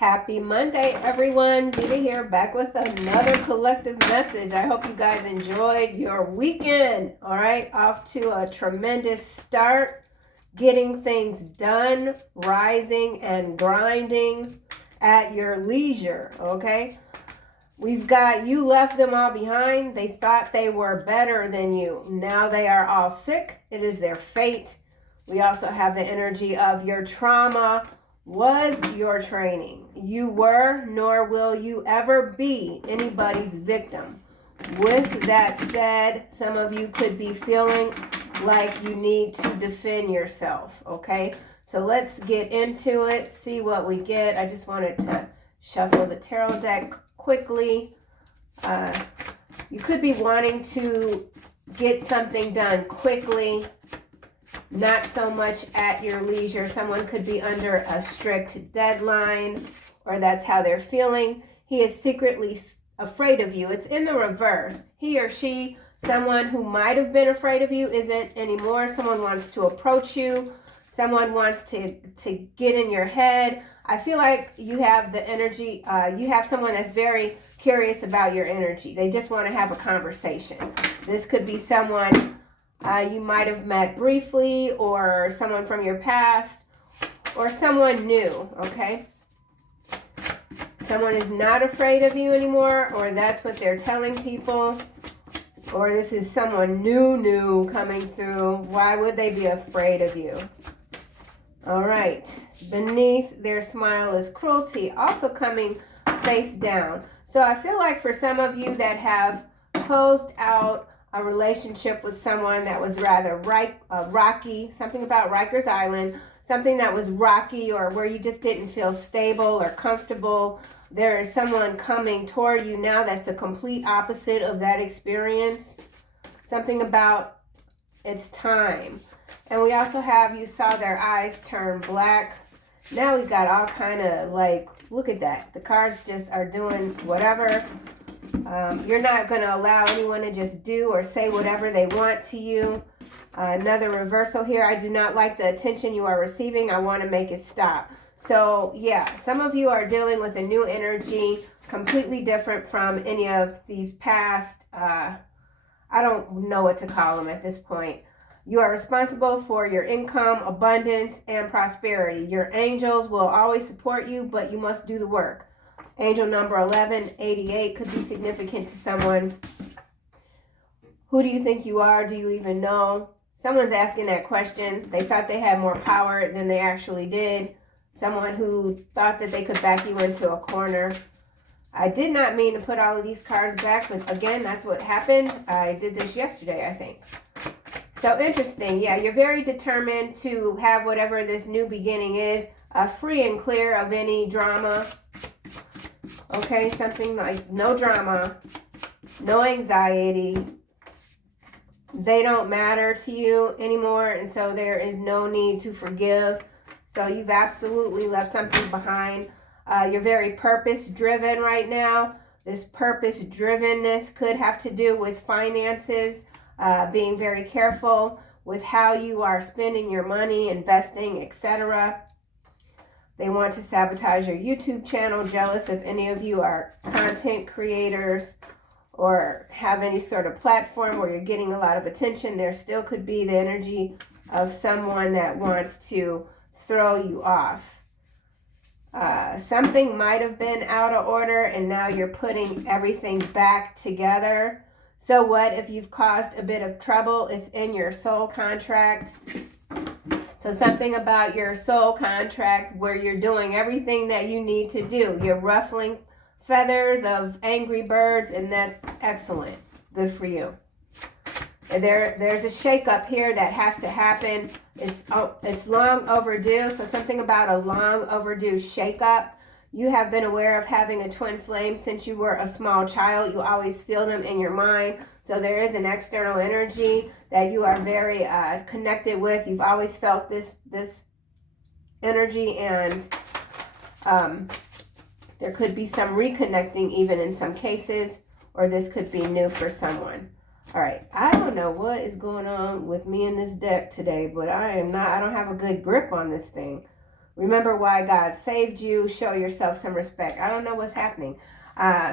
Happy Monday, everyone. Veda here, back with another collective message. I hope you guys enjoyed your weekend. All right, off to a tremendous start, getting things done, rising and grinding at your leisure, okay? We've got you left them all behind. They thought they were better than you. Now they are all sick. It is their fate. We also have the energy of your trauma was your training. You were, nor will you ever be anybody's victim. With that said, some of you could be feeling like you need to defend yourself, okay? So let's get into it, see what we get. I just wanted to shuffle the tarot deck quickly. You could be wanting to get something done quickly, not so much at your leisure. Someone could be under a strict deadline, or that's how they're feeling. He is secretly afraid of you. It's in the reverse. He or she, someone who might have been afraid of you, isn't anymore. Someone wants to approach you. Someone wants to get in your head. I feel like you have the energy, you have someone that's very curious about your energy. They just want to have a conversation. This could be someone you might have met briefly, or someone from your past, or someone new, okay? Someone is not afraid of you anymore, or that's what they're telling people, or this is someone new coming through. Why would they be afraid of you? All right, beneath their smile is cruelty, also coming face down. So I feel like for some of you that have closed out a relationship with someone that was rather rocky, something about Rikers Island, something that was rocky, or where you just didn't feel stable or comfortable, there is someone coming toward you now that's the complete opposite of that experience. Something about it's time. And we also have, you saw their eyes turn black. Now we got all kind of like, look at that. The cards just are doing whatever. You're not going to allow anyone to just do or say whatever they want to you. Another reversal here. I do not like the attention you are receiving. I want to make it stop. So yeah, some of you are dealing with a new energy, completely different from any of these past, I don't know what to call them at this point. You are responsible for your income, abundance, and prosperity. Your angels will always support you, but you must do the work. Angel number 1188 could be significant to someone. Who do you think you are? Do you even know? Someone's asking that question. They thought they had more power than they actually did. Someone who thought that they could back you into a corner. I did not mean to put all of these cards back, but again, that's what happened. I did this yesterday, I think. So interesting. Yeah, you're very determined to have whatever this new beginning is, free and clear of any drama. Okay, something like no drama, no anxiety. They don't matter to you anymore, and so there is no need to forgive. So you've absolutely left something behind. You're very purpose-driven right now. This purpose-drivenness could have to do with finances, being very careful with how you are spending your money, investing, etc. They want to sabotage your YouTube channel, jealous if any of you are content creators or have any sort of platform where you're getting a lot of attention. There still could be the energy of someone that wants to throw you off. Something might have been out of order and now you're putting everything back together. So what if you've caused a bit of trouble? It's in your soul contract. So something about your soul contract where you're doing everything that you need to do. You're ruffling feathers of angry birds, and that's excellent. Good for you. There's a shakeup here that has to happen. It's long overdue. So something about a long overdue shakeup. You have been aware of having a twin flame since you were a small child. You always feel them in your mind. So there is an external energy that you are very connected with. You've always felt this energy, and there could be some reconnecting even in some cases, or this could be new for someone. All right, I don't know what is going on with me in this deck today, but I don't have a good grip on this thing. Remember why God saved you. Show yourself some respect. I don't know what's happening.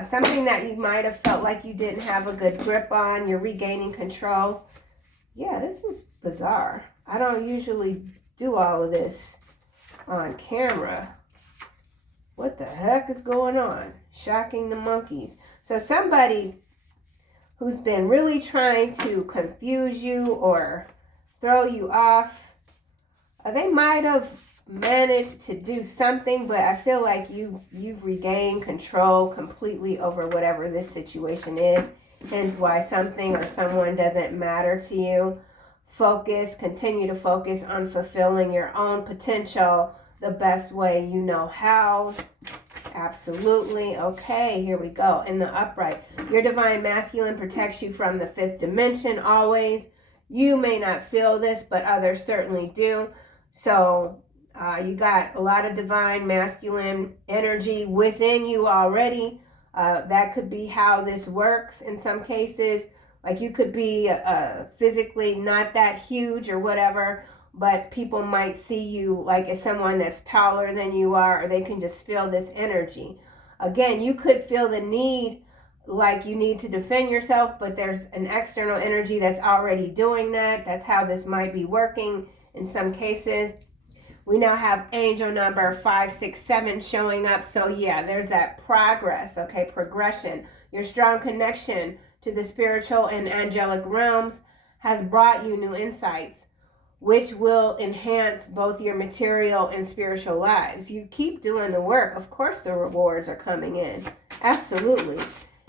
Something that you might have felt like you didn't have a good grip on. You're regaining control. Yeah, this is bizarre. I don't usually do all of this on camera. What the heck is going on? Shocking the monkeys. So somebody who's been really trying to confuse you or throw you off, they might have managed to do something, but I feel like you've regained control completely over whatever this situation is. Hence why something or someone doesn't matter to you. Continue to focus on fulfilling your own potential the best way you know how. Absolutely. Okay, here we go. In the upright, your divine masculine protects you from the fifth dimension always. You may not feel this, but others certainly do. So you got a lot of divine masculine energy within you already. That could be how this works in some cases. Like you could be physically not that huge or whatever, but people might see you like as someone that's taller than you are, or they can just feel this energy. Again, you could feel the need, like you need to defend yourself, but there's an external energy that's already doing that. That's how this might be working in some cases. We now have angel number 567 showing up. So yeah, there's that progress, okay, progression. Your strong connection to the spiritual and angelic realms has brought you new insights, which will enhance both your material and spiritual lives. You keep doing the work. Of course, the rewards are coming in. Absolutely.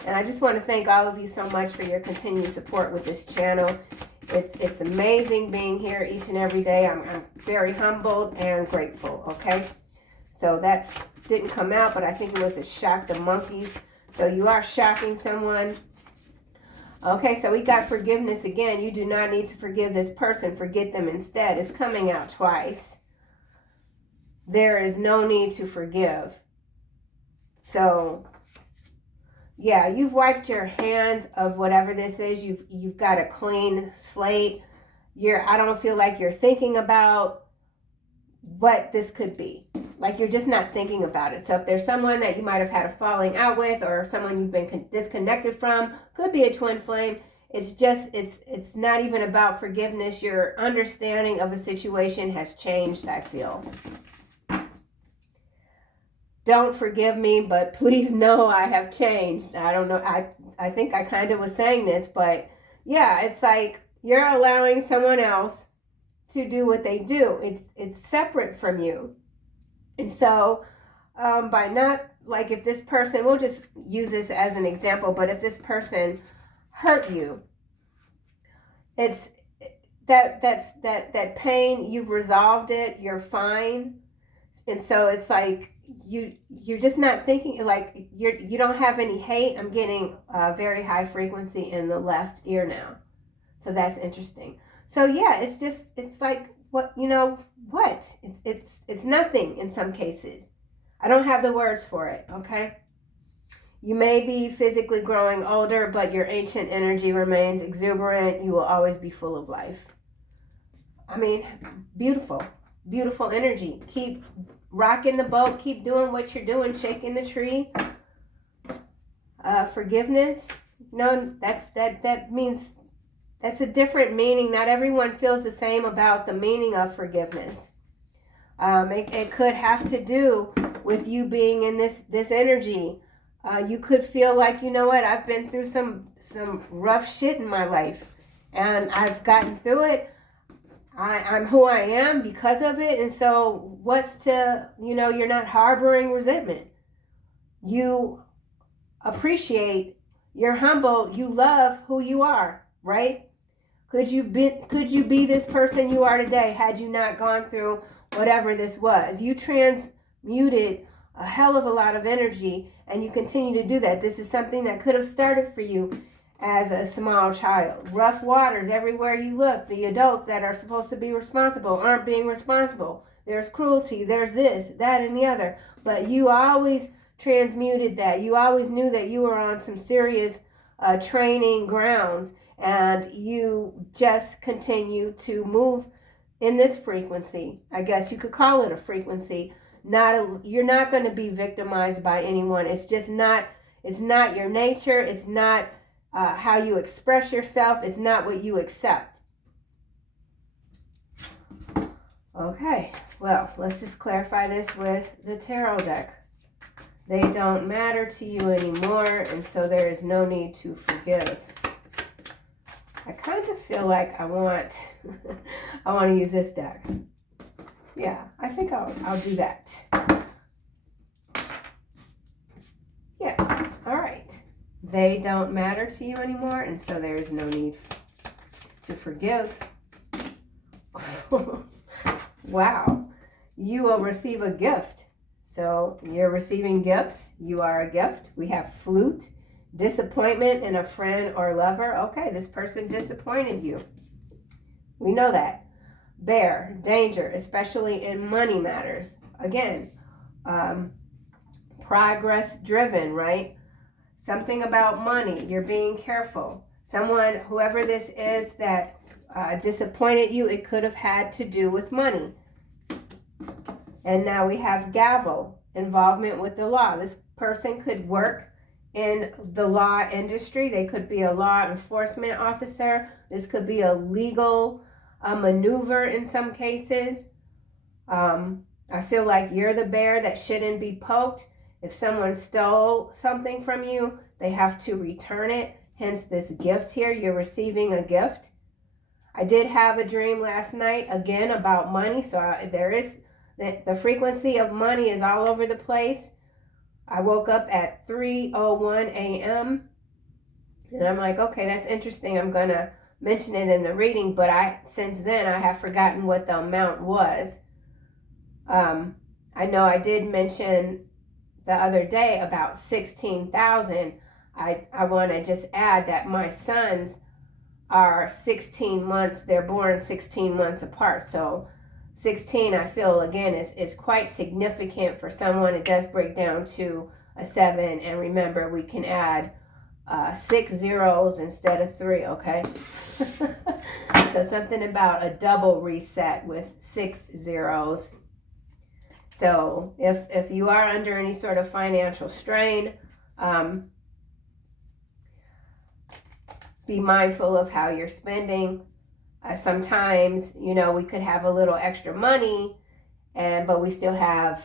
And I just want to thank all of you so much for your continued support with this channel. It's amazing being here each and every day. I'm very humbled and grateful, okay? So that didn't come out, but I think it was a shock the monkeys. So you are shocking someone. Okay, so we got forgiveness again. You do not need to forgive this person. Forget them instead. It's coming out twice. There is no need to forgive. So, yeah, you've wiped your hands of whatever this is. You've got a clean slate. I don't feel like you're thinking about what this could be. Like you're just not thinking about it. So if there's someone that you might have had a falling out with, or someone you've been disconnected from, could be a twin flame. It's just, it's not even about forgiveness. Your understanding of a situation has changed, I feel. Don't forgive me, but please know I have changed. I don't know. I think I kind of was saying this, but yeah, it's like you're allowing someone else to do what they do. It's separate from you. And so by not, like if this person, we'll just use this as an example, but if this person hurt you, it's that pain, you've resolved it, you're fine. And so it's like you're just not thinking, like you don't have any hate. I'm getting a very high frequency in the left ear now. So that's interesting. So yeah, it's like, what, what? It's nothing in some cases. I don't have the words for it, okay? You may be physically growing older, but your ancient energy remains exuberant. You will always be full of life. I mean, beautiful, beautiful energy. Keep rocking the boat. Keep doing what you're doing, shaking the tree. Forgiveness. No, that means... That's a different meaning. Not everyone feels the same about the meaning of forgiveness. It could have to do with you being in this energy. You could feel like, you know what, I've been through some rough shit in my life, and I've gotten through it. I'm who I am because of it. And so what's to, you're not harboring resentment. You appreciate, you're humble, you love who you are, right? Could you be this person you are today had you not gone through whatever this was? You transmuted a hell of a lot of energy, and you continue to do that. This is something that could have started for you as a small child. Rough waters everywhere you look. The adults that are supposed to be responsible aren't being responsible. There's cruelty, there's this, that, and the other. But you always transmuted that. You always knew that you were on some serious training grounds. And you just continue to move in this frequency. I guess you could call it a frequency. You're not going to be victimized by anyone. It's just not, it's not your nature. It's not how you express yourself. It's not what you accept. Okay, well, let's just clarify this with the tarot deck. They don't matter to you anymore, and so there is no need to forgive. I kind of feel like I want to use this deck. Yeah, I think I'll do that. Yeah, all right. They don't matter to you anymore, and so there is no need to forgive. Wow, you will receive a gift. So you're receiving gifts. You are a gift. We have flute, disappointment in a friend or lover. Okay, this person disappointed you. We know that. Bear, danger, especially in money matters. Again, progress driven, right? Something about money. You're being careful. Someone, whoever this is that disappointed you, it could have had to do with money. And now we have gavel, involvement with the law. This person could work in the law industry. They could be a law enforcement officer. This could be a legal maneuver in some cases. I feel like you're the bear that shouldn't be poked. If someone stole something from you, they have to return it. Hence this gift here. You're receiving a gift. I did have a dream last night, again, about money. So there is... The frequency of money is all over the place. I woke up at 3:01 a.m. and I'm like, okay, that's interesting. I'm going to mention it in the reading, but since then I have forgotten what the amount was. I know I did mention the other day about 16,000. I want to just add that my sons are 16 months. They're born 16 months apart. So 16, I feel, again, is quite significant for someone. It does break down to a 7. And remember, we can add 6 zeros instead of 3, okay? So something about a double reset with 6 zeros. So if you are under any sort of financial strain, be mindful of how you're spending. Sometimes, you know, we could have a little extra money, but we still have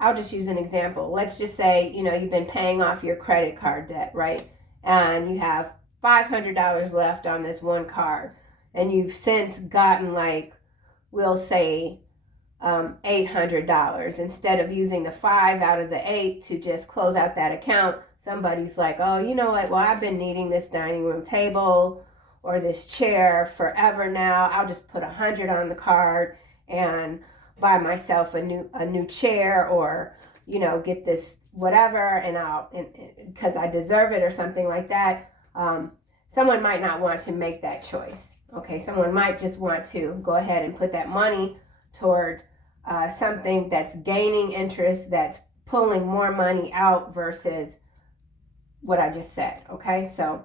I'll just use an example. Let's just say, you know, you've been paying off your credit card debt, right? And you have $500 left on this one card, and you've since gotten, like, we'll say $800. Instead of using the 5 out of the 8 to just close out that account, somebody's like, oh, you know what? Well, I've been needing this dining room table or this chair forever now. I'll just put 100 on the card and buy myself a new chair, or, you know, get this whatever, and because I deserve it or something like that. Someone might not want to make that choice. Okay, someone might just want to go ahead and put that money toward something that's gaining interest, that's pulling more money out versus what I just said. Okay, so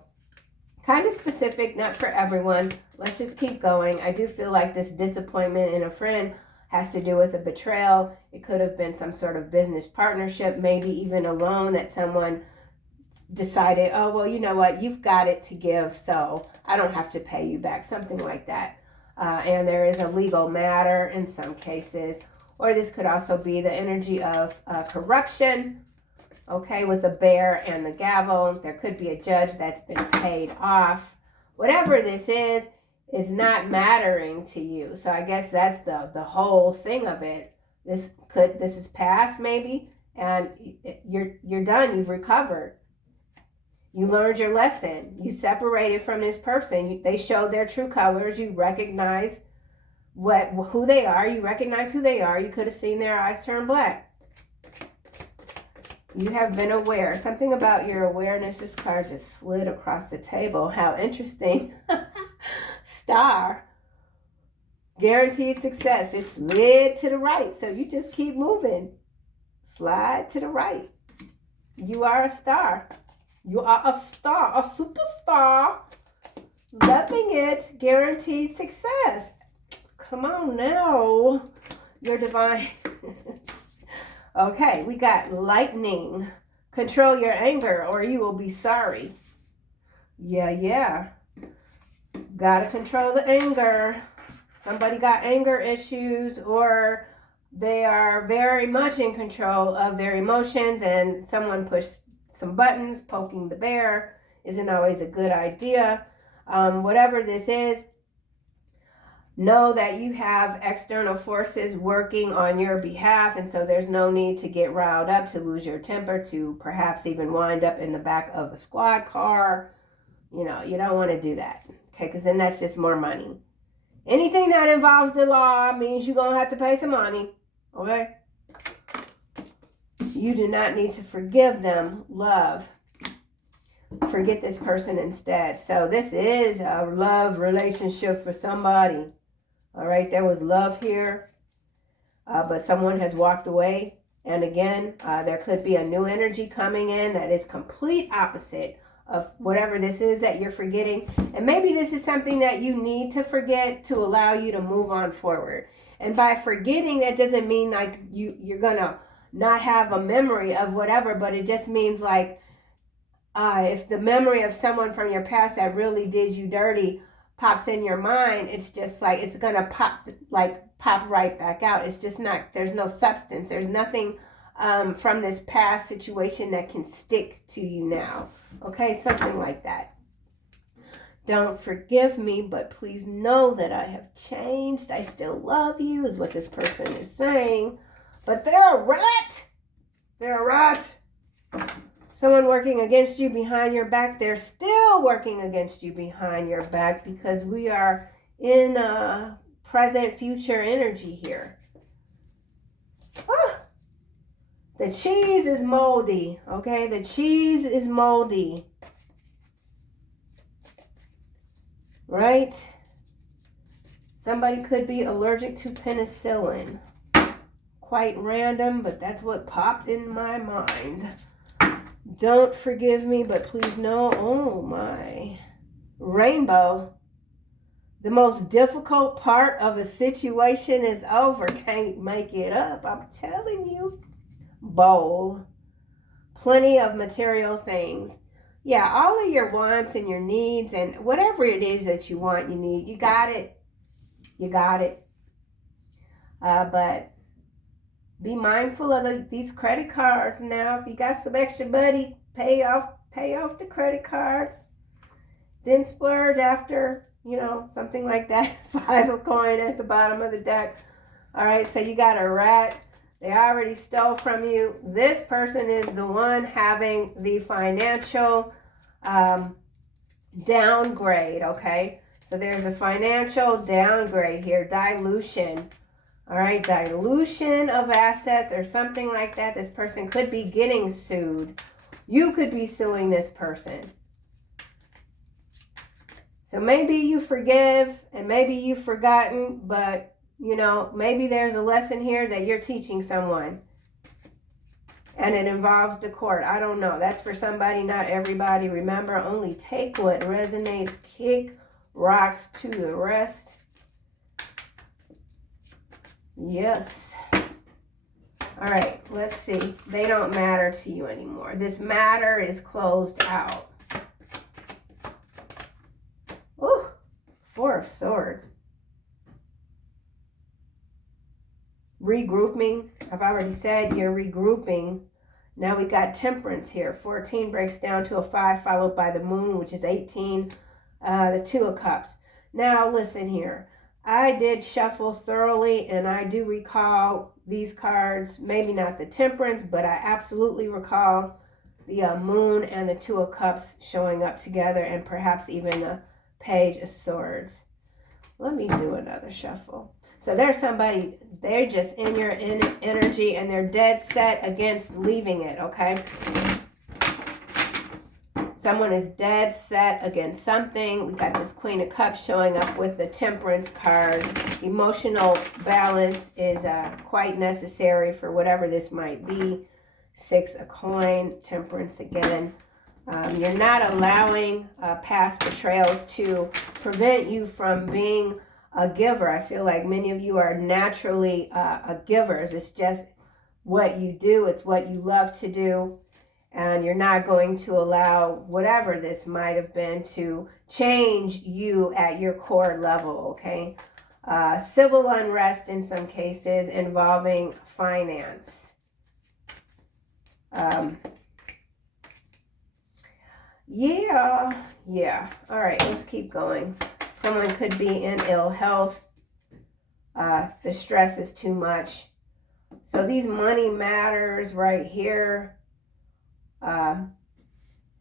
kind of specific, not for everyone. Let's just keep going. I do feel like this disappointment in a friend has to do with a betrayal. It could have been some sort of business partnership, maybe even a loan that someone decided, oh, well, you know what, you've got it to give, so I don't have to pay you back, something like that. And there is a legal matter in some cases. Or this could also be the energy of corruption. Okay, with the bear and the gavel, there could be a judge that's been paid off. Whatever this is not mattering to you. So I guess that's the whole thing of it. This is past maybe, and you're done. You've recovered. You learned your lesson. You separated from this person. They showed their true colors. You recognize who they are. You recognize who they are. You could have seen their eyes turn black. You have been aware. Something about your awareness. This card just slid across the table. How interesting. Star. Guaranteed success. It slid to the right. So you just keep moving. Slide to the right. You are a star. You are a star. A superstar. Loving it. Guaranteed success. Come on now. Your divine. Okay, we got lightning. Control your anger or you will be sorry. Yeah. Gotta control the anger. Somebody got anger issues, or they are very much in control of their emotions and someone pushed some buttons. Poking the bear isn't always a good idea. Whatever this is, know that you have external forces working on your behalf, and so there's no need to get riled up, to lose your temper, to perhaps even wind up in the back of a squad car. You know, you don't want to do that, okay, because then that's just more money. Anything that involves the law means you're going to have to pay some money, okay? You do not need to forgive them, love. Forget this person instead. So this is a love relationship for somebody. All right, there was love here, but someone has walked away. And again, there could be a new energy coming in that is complete opposite of whatever this is that you're forgetting. And maybe this is something that you need to forget to allow you to move on forward. And by forgetting, that doesn't mean like you're going to not have a memory of whatever, but it just means like if the memory of someone from your past that really did you dirty pops in your mind, it's just like it's gonna pop right back out. It's just not, there's no substance, there's nothing from this past situation that can stick to you now. Okay, something like that. Don't forgive me, but please know that I have changed. I still love you, is what this person is saying. But they're a rat. They're a rat. Someone working against you behind your back, they're still working against you behind your back, because we are in present future energy here. The cheese is moldy, okay? The cheese is moldy. Right? Somebody could be allergic to penicillin. Quite random, but that's what popped in my mind. Don't forgive me, but please know, oh my, rainbow. The most difficult part of a situation is over. Can't make it up, I'm telling you. Bowl. Plenty of material things. Yeah, all of your wants and your needs and whatever it is that you want, you need, you got it. You got it. But be mindful of these credit cards now. If you got some extra money, pay off the credit cards. Then splurge after, you know, something like that. 5 of coin at the bottom of the deck. All right, so you got a rat. They already stole from you. This person is the one having the financial downgrade, okay? So there's a financial downgrade here, dilution. All right, dilution of assets or something like that. This person could be getting sued. You could be suing this person. So maybe you forgive and maybe you've forgotten, but you know, maybe there's a lesson here that you're teaching someone and it involves the court. I don't know. That's for somebody, not everybody. Remember, only take what resonates. Kick rocks to the rest. Yes. All right, let's see. They don't matter to you anymore. This matter is closed out. Ooh, 4 of Swords. Regrouping. I've already said you're regrouping. Now we got Temperance here. 14 breaks down to a 5, followed by the Moon, which is 18. The 2 of Cups. Now listen here. I did shuffle thoroughly, and I do recall these cards. Maybe not the Temperance, but I absolutely recall the Moon and the 2 of Cups showing up together, and perhaps even the Page of Swords. Let me do another shuffle. So there's somebody, they're just in your energy and they're dead set against leaving it, okay? Someone is dead set against something. We got this Queen of Cups showing up with the Temperance card. Emotional balance is quite necessary for whatever this might be. 6 of coin, Temperance again. You're not allowing past betrayals to prevent you from being a giver. I feel like many of you are naturally givers. It's just what you do. It's what you love to do. And you're not going to allow whatever this might have been to change you at your core level, okay? Civil unrest in some cases involving finance. Yeah. All right, let's keep going. Someone could be in ill health. The stress is too much. So these money matters right here.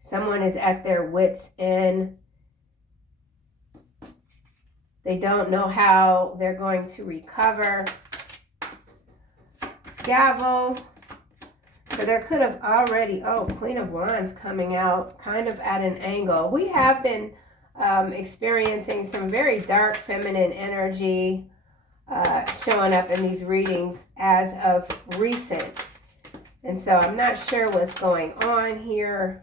Someone is at their wits' end. They don't know how they're going to recover. Gavel. So there could have already, Queen of Wands coming out kind of at an angle. We have been experiencing some very dark feminine energy showing up in these readings as of recent. And so I'm not sure what's going on here.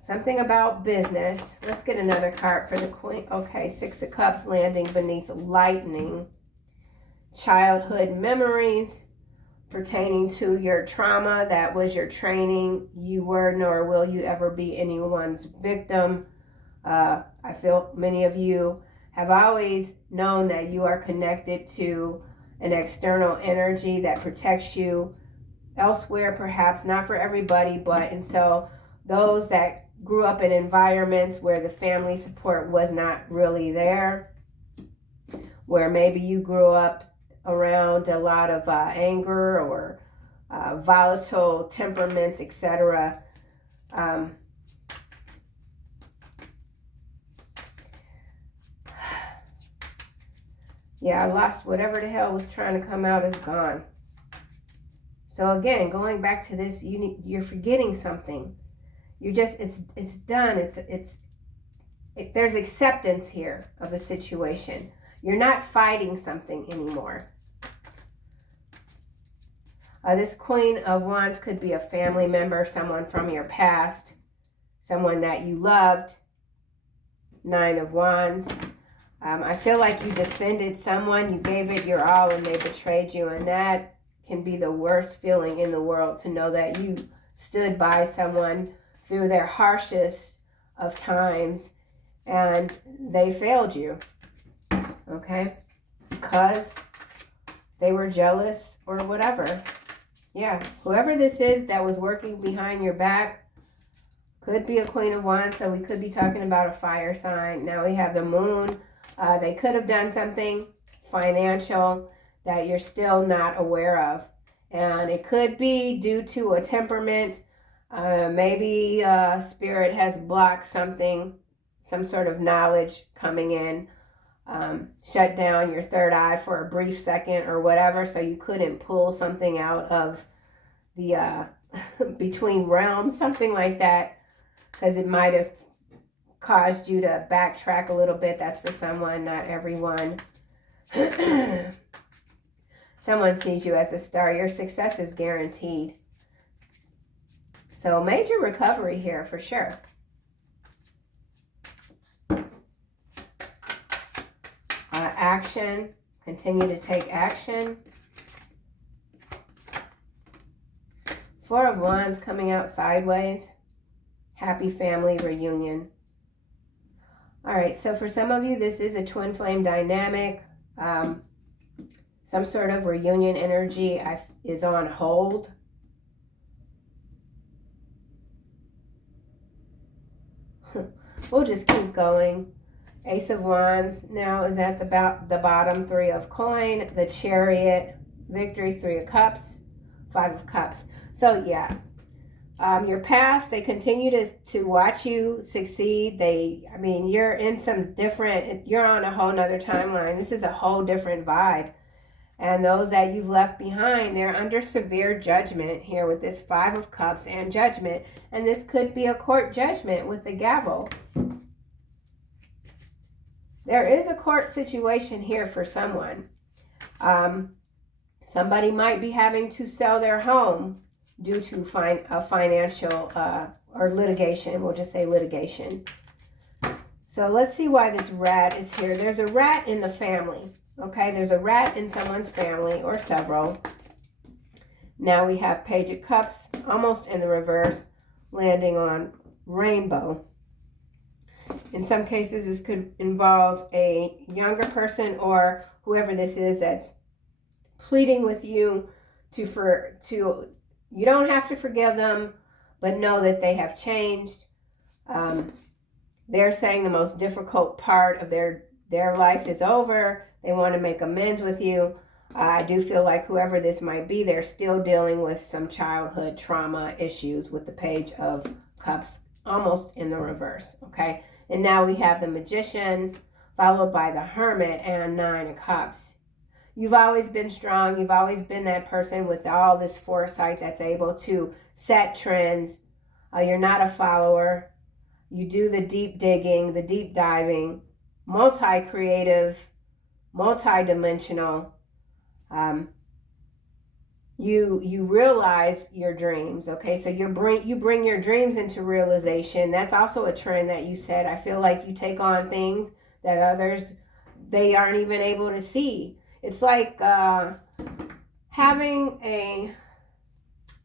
Something about business. Let's get another card for the Queen. Okay, Six of Cups landing beneath lightning. Childhood memories pertaining to your trauma. That was your training. You were nor will you ever be anyone's victim. I feel many of you have always known that you are connected to an external energy that protects you elsewhere, perhaps not for everybody, and so those that grew up in environments where the family support was not really there, where maybe you grew up around a lot of anger or volatile temperaments, etc. Yeah, I lost whatever the hell was trying to come out is gone. So again, going back to this, you're forgetting something. You're just, it's done. There's acceptance here of a situation. You're not fighting something anymore. This Queen of Wands could be a family member, someone from your past, someone that you loved. Nine of Wands. I feel like you defended someone, you gave it your all, and they betrayed you, and that can be the worst feeling in the world, to know that you stood by someone through their harshest of times and they failed you, okay? Because they were jealous or whatever. Yeah, whoever this is that was working behind your back could be a Queen of Wands, so we could be talking about a fire sign. Now we have the Moon. They could have done something financial that you're still not aware of. And it could be due to a temperament. Maybe Spirit has blocked something, some sort of knowledge coming in. Shut down your third eye for a brief second or whatever, so you couldn't pull something out of the between realms, something like that, because it might have caused you to backtrack a little bit. That's for someone, not everyone. Someone sees you as a star. Your success is guaranteed. So major recovery here for sure. Action. Continue to take action. Four of Wands coming out sideways. Happy family reunion. All right, so for some of you, this is a twin flame dynamic. Some sort of reunion energy is on hold. We'll just keep going. Ace of Wands now is at the bottom. Three of Coin, the Chariot, Victory, Three of Cups, Five of Cups. So yeah, your past, they continue to watch you succeed. You're in some different, you're on a whole nother timeline. This is a whole different vibe. And those that you've left behind, they're under severe judgment here with this Five of Cups and Judgment. And this could be a court judgment with the gavel. There is a court situation here for someone. Somebody might be having to sell their home due to financial or litigation. We'll just say litigation. So let's see why this rat is here. There's a rat in the family. Okay, there's a rat in someone's family or several. Now we have Page of Cups almost in the reverse, landing on Rainbow. In some cases, this could involve a younger person or whoever this is that's pleading with you to you don't have to forgive them, but know that they have changed. They're saying the most difficult part of their life is over. They want to make amends with you. I do feel like whoever this might be, they're still dealing with some childhood trauma issues with the Page of Cups almost in the reverse, okay? And now we have the Magician followed by the Hermit and 9 of Cups. You've always been strong. You've always been that person with all this foresight that's able to set trends. You're not a follower. You do the deep digging, the deep diving, multi-creative, multi-dimensional. You realize your dreams, okay? So you bring your dreams into realization. That's also a trend that you said. I feel like you take on things that others, they aren't even able to see. It's like having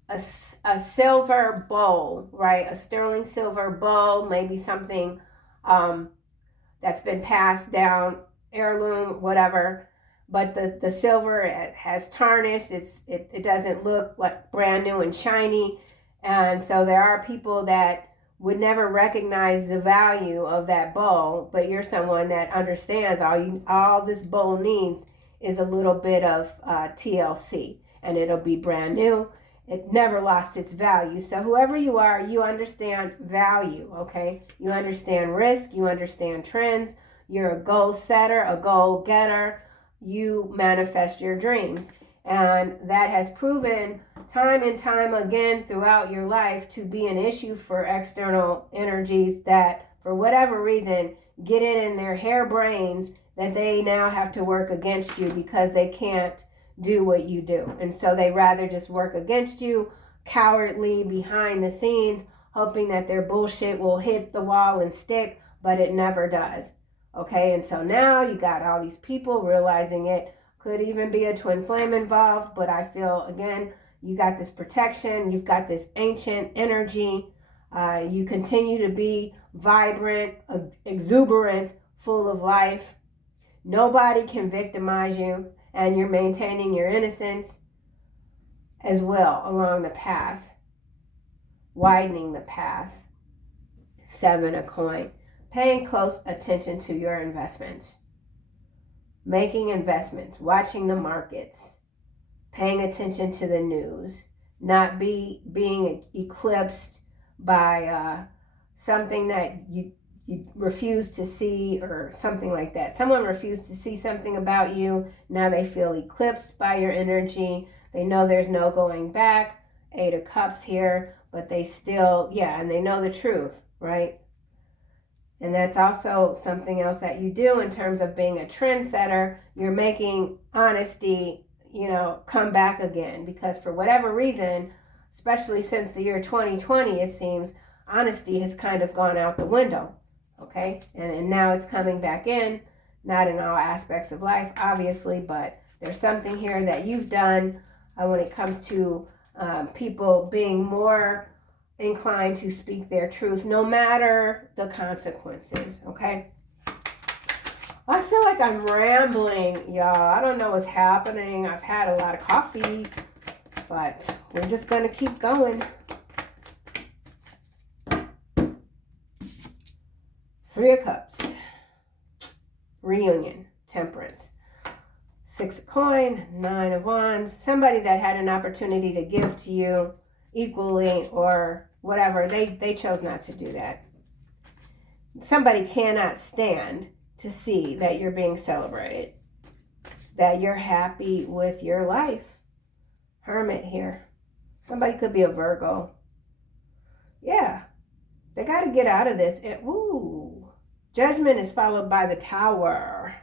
a silver bowl, right? A sterling silver bowl, maybe something that's been passed down, heirloom, whatever. But the silver has tarnished. It doesn't look like brand new and shiny. And so there are people that would never recognize the value of that bowl, but you're someone that understands all this bowl needs is a little bit of TLC, and it'll be brand new. It never lost its value. So whoever you are, you understand value, okay? You understand risk. You understand trends. You're a goal setter, a goal getter. You manifest your dreams. And that has proven time and time again throughout your life to be an issue for external energies that, for whatever reason, get in their harebrains that they now have to work against you because they can't do what you do. And so they rather just work against you, cowardly, behind the scenes, hoping that their bullshit will hit the wall and stick, but it never does. Okay, and so now you got all these people realizing it. Could even be a twin flame involved, but I feel, again, you got this protection, you've got this ancient energy, you continue to be vibrant, exuberant, full of life. Nobody can victimize you, and you're maintaining your innocence as well along the path, widening the path. 7 of coin. Paying close attention to your investments. Making investments, watching the markets, paying attention to the news, not being eclipsed by something that you refuse to see or something like that. Someone refused to see something about you. Now they feel eclipsed by your energy. They know there's no going back. 8 of Cups here, but they still, and they know the truth, right? And that's also something else that you do in terms of being a trendsetter. You're making honesty, come back again, because for whatever reason, especially since the year 2020, it seems honesty has kind of gone out the window. Okay, and now it's coming back in, not in all aspects of life, obviously, but there's something here that you've done when it comes to people being more inclined to speak their truth, no matter the consequences, okay? I feel like I'm rambling, y'all. I don't know what's happening. I've had a lot of coffee, but we're just going to keep going. 3 of Cups, reunion, temperance. 6 of coin, 9 of wands. Somebody that had an opportunity to give to you equally or whatever, they chose not to do that. Somebody cannot stand to see that you're being celebrated, that you're happy with your life. Hermit here. Somebody could be a Virgo. Yeah, they got to get out of this. Judgment is followed by the Tower.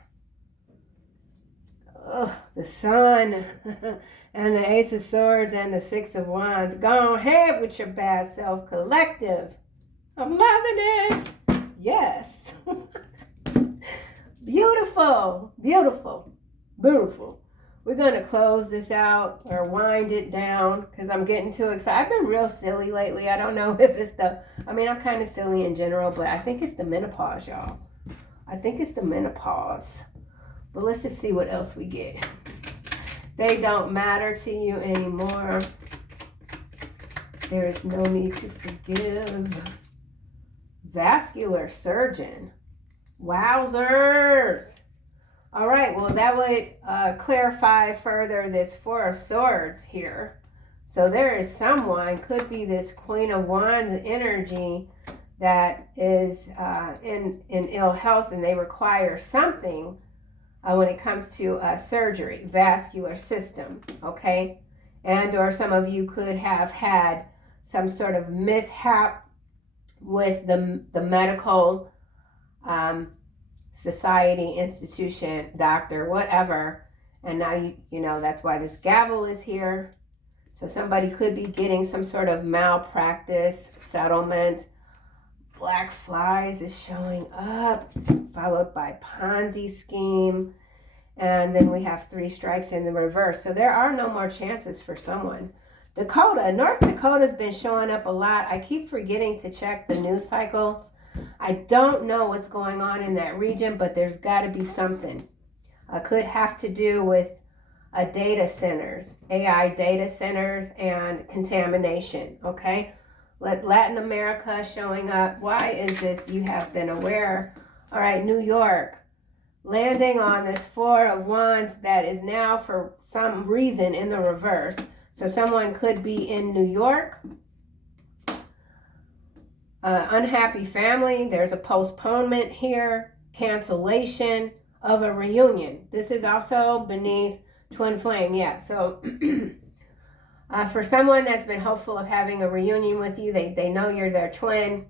The Sun and the Ace of Swords and the 6 of Wands. Go ahead with your bad self, collective. I'm loving it. Yes. Beautiful, beautiful, beautiful. We're going to close this out or wind it down because I'm getting too excited. I've been real silly lately. I don't know if it's I'm kind of silly in general, but I think it's the menopause, y'all. I think it's the menopause. But let's just see what else we get. They don't matter to you anymore. There is no need to forgive. Vascular surgeon. Wowzers. All right, well, that would clarify further this Four of Swords here. So there is someone, could be this Queen of Wands energy that is in ill health, and they require something when it comes to surgery, vascular system, okay? And or some of you could have had some sort of mishap with the medical society, institution, doctor, whatever. And now you know that's why this gavel is here. So somebody could be getting some sort of malpractice settlement. Black flies is showing up, followed by Ponzi scheme. And then we have 3 strikes in the reverse. So there are no more chances for someone. Dakota, North Dakota's been showing up a lot. I keep forgetting to check the news cycles. I don't know what's going on in that region, but there's got to be something. Could have to do with data centers, AI data centers, and contamination, okay? Latin America showing up. Why is this? You have been aware. All right, New York. Landing on this Four of Wands that is now for some reason in the reverse. So someone could be in New York. Unhappy family. There's a postponement here. Cancellation of a reunion. This is also beneath twin flame. Yeah, so for someone that's been hopeful of having a reunion with you, they know you're their twin.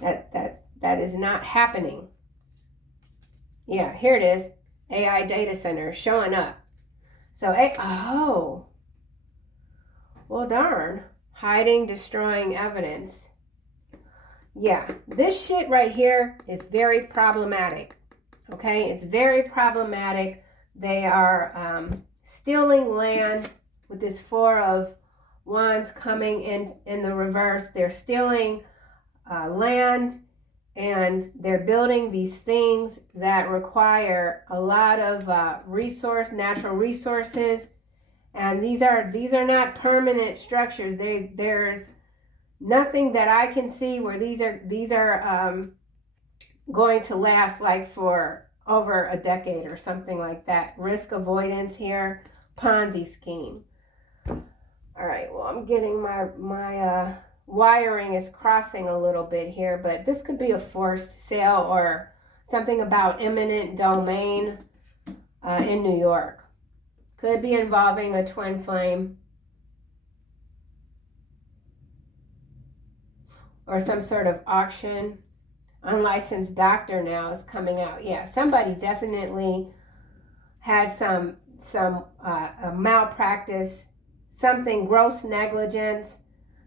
That is not happening. Yeah, here it is. AI data center showing up. So, well, darn. Hiding, destroying evidence. Yeah, this shit right here is very problematic. Okay, it's very problematic. They are stealing land with this Four of Wands coming in the reverse. They're stealing land, and they're building these things that require a lot of natural resources. And these are not permanent structures. There's nothing that I can see where these are going to last like for over a decade or something like that. Risk avoidance here, Ponzi scheme. All right, well, I'm getting my wiring is crossing a little bit here, but this could be a forced sale or something about eminent domain in New York. Could be involving a twin flame or some sort of auction. Unlicensed doctor now is coming out. Yeah, somebody definitely had some malpractice, something gross negligence.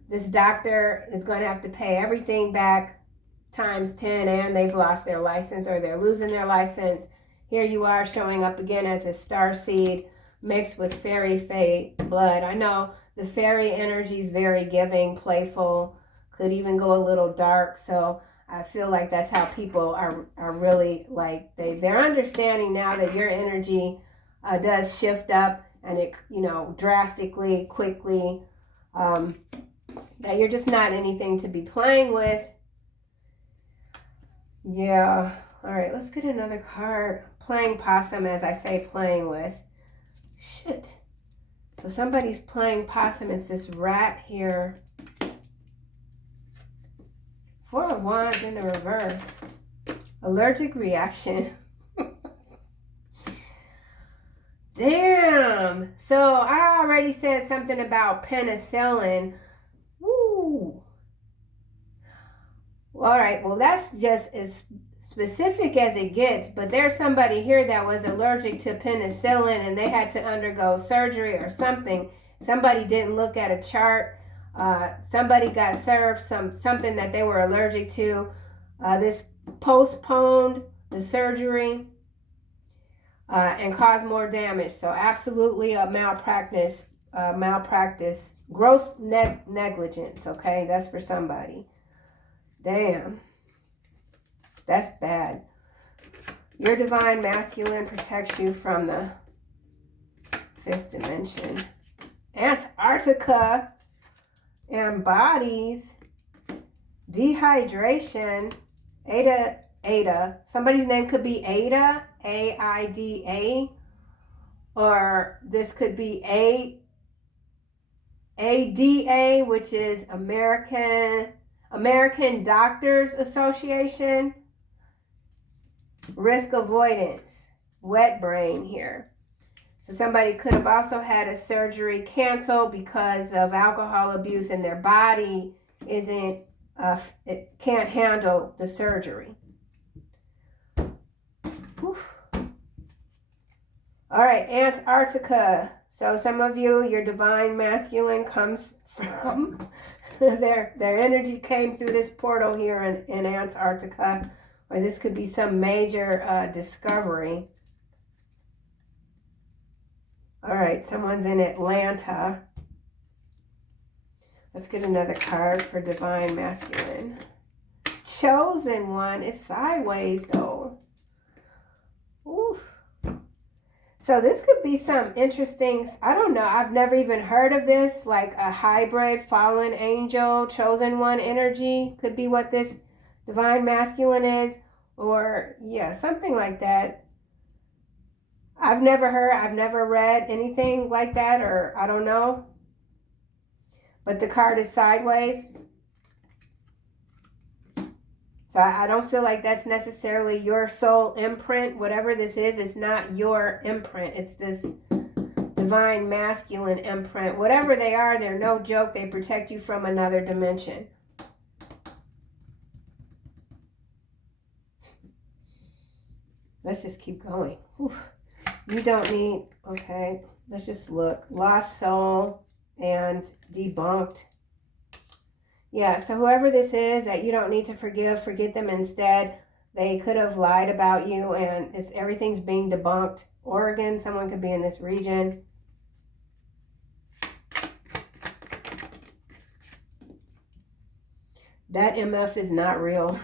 This doctor is going to have to pay everything back times 10, and they've lost their license or they're losing their license. Here you are showing up again as a star seed mixed with fairy fate blood. I know the fairy energy is very giving, playful, could even go a little dark. So I feel like that's how people are really like, they're understanding now that your energy does shift up, and it, drastically, quickly, that you're just not anything to be playing with. Yeah. All right, let's get another card. Playing possum, as I say, playing with. Shit. So somebody's playing possum. It's this rat here. Four of Wands in the reverse. Allergic reaction. Damn. So I already said something about penicillin. Woo. All right. Well, that's just as specific as it gets. But there's somebody here that was allergic to penicillin and they had to undergo surgery or something. Somebody didn't look at a chart. Somebody got served something that they were allergic to. This postponed the surgery and caused more damage. So absolutely a malpractice, gross negligence. Okay, that's for somebody. Damn, that's bad. Your divine masculine protects you from the 5th dimension. Antarctica embodies dehydration. Ada. Somebody's name could be Ada, A-I-D-A, or this could be ADA, which is American Doctors Association. Risk avoidance. Wet brain here. So somebody could have also had a surgery canceled because of alcohol abuse and their body it can't handle the surgery. Whew. All right, Antarctica. So some of you, your divine masculine comes from their energy came through this portal here in Antarctica, or this could be some major discovery. All right, someone's in Atlanta. Let's get another card for divine masculine. Chosen one is sideways though. Ooh. So this could be some interesting, I don't know, I've never even heard of this, like a hybrid fallen angel, chosen one energy could be what this divine masculine is, or yeah, something like that. I've never read anything like that, or I don't know. But the card is sideways. So I don't feel like that's necessarily your soul imprint. Whatever this is, it's not your imprint. It's this divine masculine imprint. Whatever they are, they're no joke. They protect you from another dimension. Let's just keep going. Whew. You don't need, okay, let's just look. Lost soul and debunked. Yeah, so whoever this is that you don't need to forget them instead. They could have lied about you and everything's being debunked. Oregon, someone could be in this region. That MF is not real.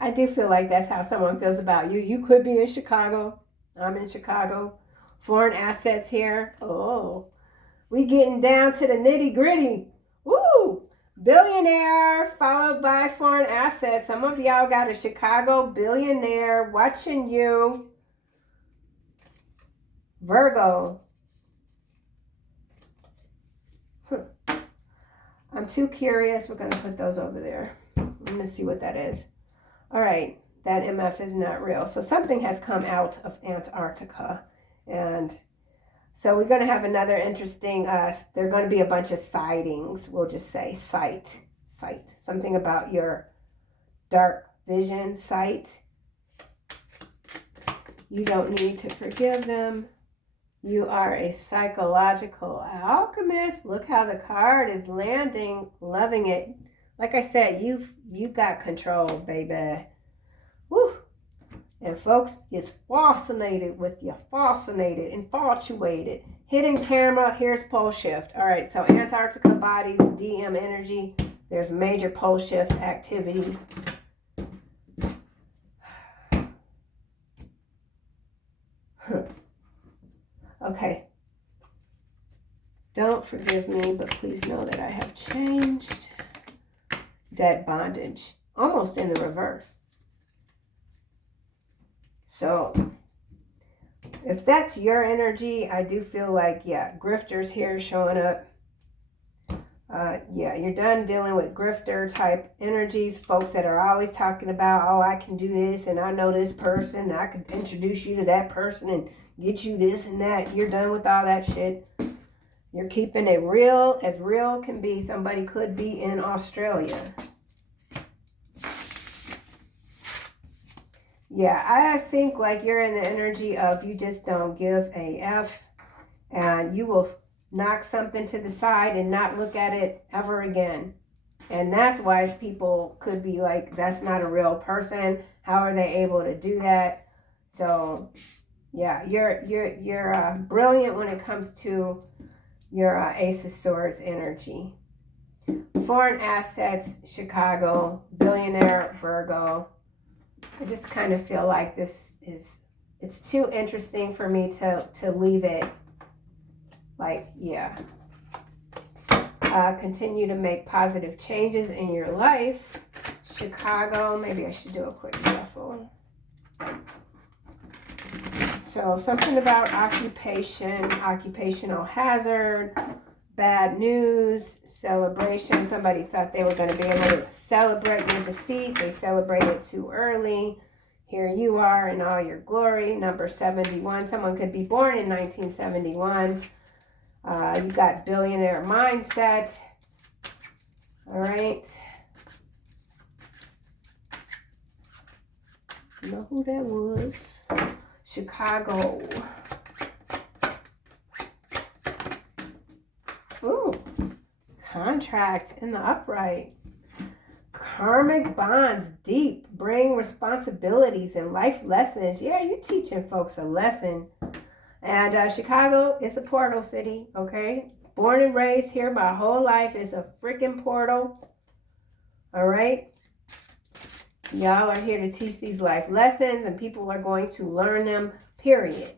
I do feel like that's how someone feels about you. You could be in Chicago. I'm in Chicago. Foreign assets here. Oh, we getting down to the nitty gritty. Woo! Billionaire followed by foreign assets. Some of y'all got a Chicago billionaire watching you. Virgo. I'm too curious. We're going to put those over there. I'm going to see what that is. All right. That MF is not real. So something has come out of Antarctica. And so we're going to have another interesting, there are going to be a bunch of sightings. We'll just say sight. Something about your dark vision, sight. You don't need to forgive them. You are a psychological alchemist. Look how the card is landing. Loving it. Like I said, you got control, baby. Woo. And folks is fascinated with you. Fascinated, infatuated. Hidden camera, here's pole shift. All right, so Antarctica bodies, DM energy. There's major pole shift activity. Okay. Don't forgive me, but please know that I have changed. Debt bondage. Almost in the reverse. So, if that's your energy, I do feel like, yeah, grifters here showing up. Yeah, you're done dealing with grifter type energies. Folks that are always talking about, oh, I can do this and I know this person. And I could introduce you to that person and get you this and that. You're done with all that shit. You're keeping it real as real can be. Somebody could be in Australia. Yeah, I think like you're in the energy of you just don't give a F, and you will knock something to the side and not look at it ever again. And that's why people could be like, that's not a real person. How are they able to do that? So yeah, you're brilliant when it comes to your Ace of Swords energy. Foreign assets, Chicago, billionaire, Virgo. I just kind of feel like this is, it's too interesting for me to leave it. Like, yeah. Continue to make positive changes in your life. Chicago, maybe I should do a quick shuffle. So something about occupation, occupational hazard, bad news, celebration. Somebody thought they were going to be able to celebrate your defeat. They celebrated too early. Here you are in all your glory. Number 71. Someone could be born in 1971. You got billionaire mindset. All right. You know who that was? Chicago. Ooh. Contract in the upright. Karmic bonds, deep, bring responsibilities and life lessons. Yeah, you're teaching folks a lesson. And Chicago is a portal city, okay? Born and raised here my whole life is a freaking portal. All right? Y'all are here to teach these life lessons, and people are going to learn them, period.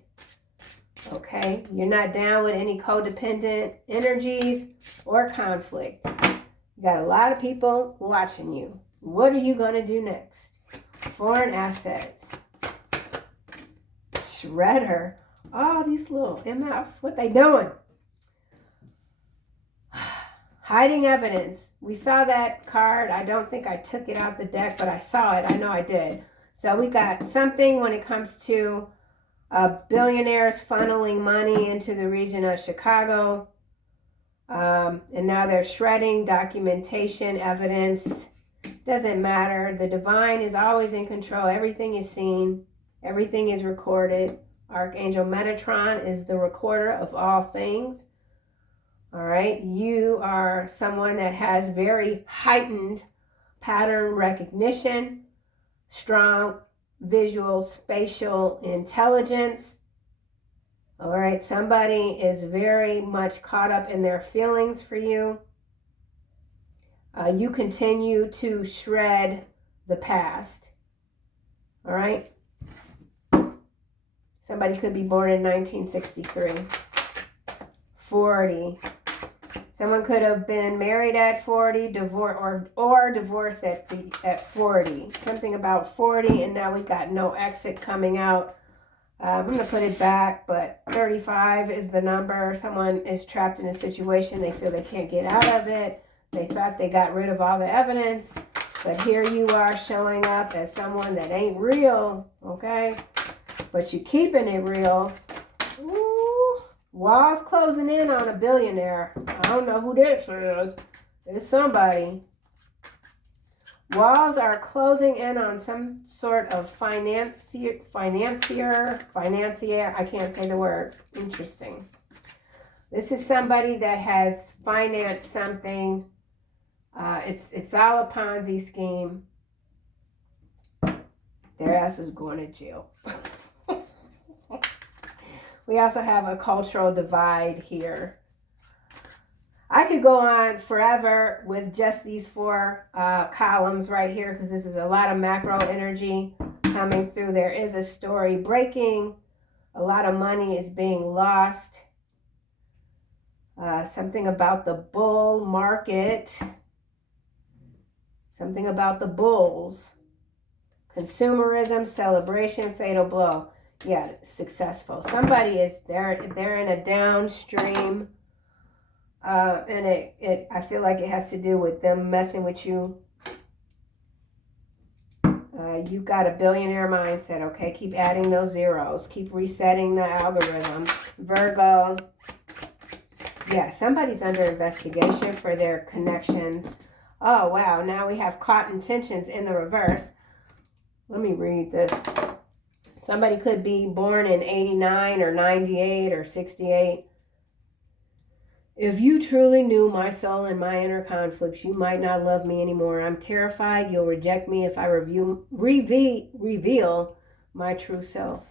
Okay? You're not down with any codependent energies or conflict. You got a lot of people watching you. What are you going to do next? Foreign assets. Shredder. Oh, these little MFs. What they doing? Hiding evidence. We saw that card. I don't think I took it out the deck, but I saw it. I know I did. So we got something when it comes to billionaires funneling money into the region of Chicago. And now they're shredding documentation, evidence. Doesn't matter. The divine is always in control. Everything is seen. Everything is recorded. Archangel Metatron is the recorder of all things. All right. You are someone that has very heightened pattern recognition, strong visual spatial intelligence. All right. Somebody is very much caught up in their feelings for you. You continue to shred the past. All right. Somebody could be born in 1963. 40. Someone could have been married at 40, or divorced at 40. Something about 40, and now we got no exit coming out. I'm going to put it back, but 35 is the number. Someone is trapped in a situation. They feel they can't get out of it. They thought they got rid of all the evidence, but here you are showing up as someone that ain't real, okay? But you're keeping it real. Ooh, walls closing in on a billionaire. I don't know who this is. It's somebody. Walls are closing in on some sort of financier. I can't say the word. Interesting. This is somebody that has financed something. It's all a Ponzi scheme. Their ass is going to jail. We also have a cultural divide here. I could go on forever with just these four columns right here because this is a lot of macro energy coming through. There is a story breaking. A lot of money is being lost. Something about the bull market. Something about the bulls. Consumerism, celebration, fatal blow. Yeah, successful. Somebody is they're in a downstream, and I feel like it has to do with them messing with you. You've got a billionaire mindset. Okay, keep adding those zeros. Keep resetting the algorithm. Virgo. Yeah, somebody's under investigation for their connections. Oh wow! Now we have caught intentions in the reverse. Let me read this. Somebody could be born in 89 or 98 or 68. If you truly knew my soul and my inner conflicts, you might not love me anymore. I'm terrified you'll reject me if I reveal my true self.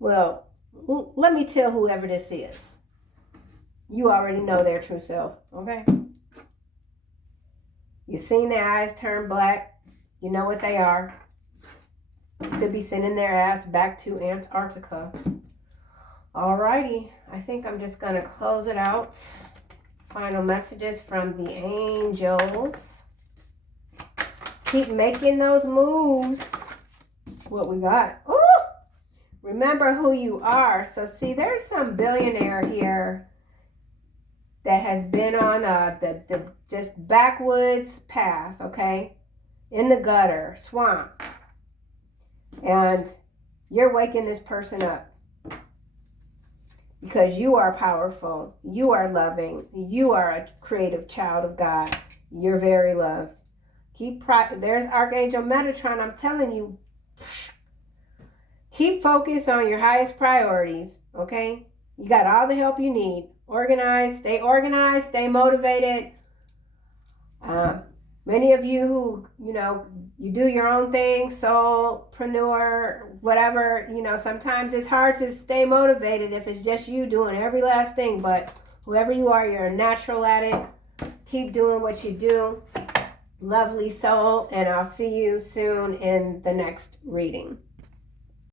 Well, let me tell whoever this is. You already know their true self, okay? You've seen their eyes turn black. You know what they are. You could be sending their ass back to Antarctica. Alrighty, I think I'm just going to close it out. Final messages from the angels. Keep making those moves. What we got? Ooh! Remember who you are. So see, there's some billionaire here that has been on the just backwoods path, okay? In the gutter, swamp. And you're waking this person up. Because you are powerful. You are loving. You are a creative child of God. You're very loved. There's Archangel Metatron. I'm telling you. Keep focused on your highest priorities. Okay? You got all the help you need. Organized. Stay motivated. Many of you who, you do your own thing, soulpreneur, whatever, sometimes it's hard to stay motivated if it's just you doing every last thing. But whoever you are, you're a natural at it. Keep doing what you do. Lovely soul, and I'll see you soon in the next reading.